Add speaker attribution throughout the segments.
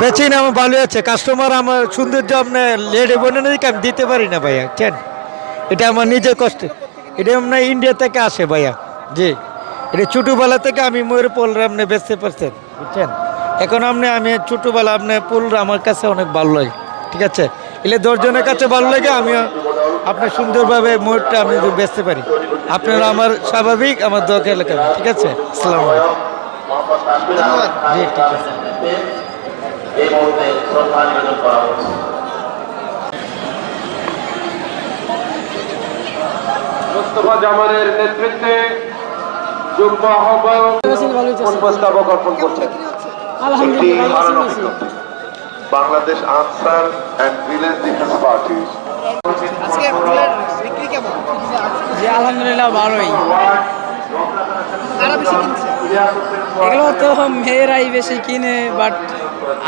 Speaker 1: বেচি না, আমার ভালো আছে। কাস্টমার আমার সৌন্দর্য আপনার লেডি বনে না আমি দিতে পারি না ভাইয়া, কেন? এটা আমার নিজের কষ্ট। এটা আপনার ইন্ডিয়া থেকে আসে ভাইয়া, জি। এটা ছোটোবেলা থেকে আমি ময়ূর পোলরা আপনি বেচতে পারছেন, বুঝছেন? এখন আপনি, আমি ছোটোবেলা আপনার পোলরা আমার কাছে অনেক ভালো লাগে, ঠিক আছে? এলে দশজনের কাছে ভালো লাগে আমি আপনার সুন্দরভাবে ময়ূরটা আমি বেচতে পারি। আপনারা আমার স্বাভাবিক, আমার দরকার এলাকা ঠিক আছে? আসসালামু আলাইকুম। জি, ঠিক আছে।
Speaker 2: এই মুহূর্তে শ্রদ্ধা নিবেদন করা হচ্ছে।
Speaker 3: মোস্তফা জামানের নেতৃত্বে যুগ্ম আহ্বায়ক উপস্থাপক অর্পণ করছেন
Speaker 4: একটি Bangladesh Ansar and village defence party.
Speaker 5: আজকে ফুলের বিক্রি কেমন?
Speaker 6: জি আলহামদুলিল্লাহ ভালোই। এগুলো তো মেয়েরাই বেশি কিনে বাট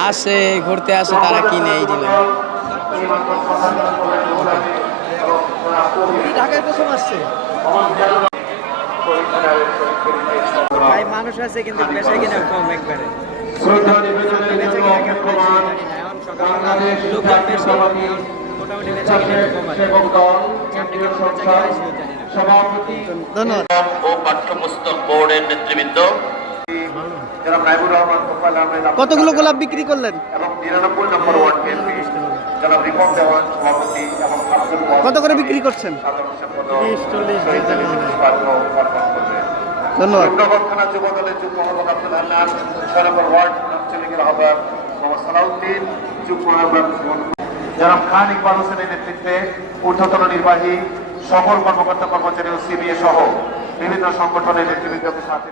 Speaker 6: আসে ঘুরতে আসে তারা কিনে এই দিলে
Speaker 5: ঢাকায় প্রথম আসছে।
Speaker 6: ভাই মানুষ আছে কিন্তু কিনা কম একবারে।
Speaker 5: ধন্যবাদ।
Speaker 2: ও পাঠ্যপুস্তক বোর্ডের নেতৃবৃন্দ।
Speaker 5: কতগুলো গোলাপ বিক্রি করলেন? কত করে বিক্রি করছেন? ধন্যবাদ।
Speaker 4: জনাব খান ইকবাল হোসেনের নেতৃত্বে ঊর্ধ্বতন নির্বাহী সকল কর্মকর্তা কর্মচারী ও সিবিএ সহ বিভিন্ন সংগঠনের নেতৃবৃন্দকে সাথে